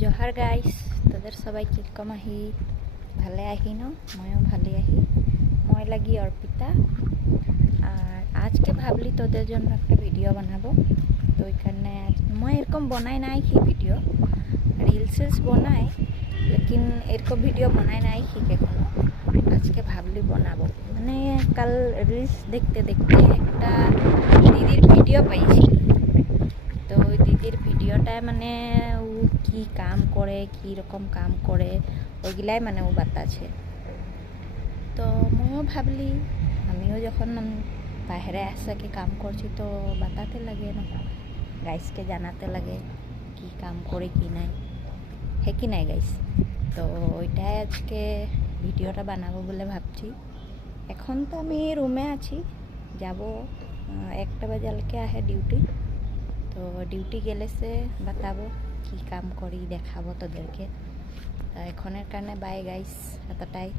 জহার guys, তোদের সবাই কিরকম আহি? ভালে আহি ন? ময়ও ভালে আহি। মই লাগি অর্পিতা। আর আজকে ভাবলি তোদের জন্য একটা ভিডিও বানাবো। তো ওইখানে মই এরকম বনাই নাই কি ভিডিও, রিলস বনাই, লেকিন এরকম ভিডিও বনাই নাই কি এখনো। আজকে ভাবলি বানাবো, মানে কাল রিলস দেখতে দেখতে একটা দিদির ভিডিও পাইছি। তো ওই দিদির ভিডিওটায় মানে ও কি কাম করে, কি রকম কাম করে ওইগুলাই মানে ও বাতাছে। তো ময়ও ভাবলি আমিও যখন বাইরে আসাকে কাম করছি তো বাতাতে লাগে না, গাইসকে জানাতে লাগে কি কাম করে কি নাই, হে কি নাই গাইস। তো ওইটাই আজকে ভিডিওটা বানাবো বলে ভাবছি। এখন তো আমি রুমে আছি, যাব 1টা বাজালকে আহে ডিউটি। তো ডিউটি গেলে সে বাতাবো কি কাম করি, দেখাবো তোদেরকে। তো এখনের কারণে বাই গাইস, এতটাই।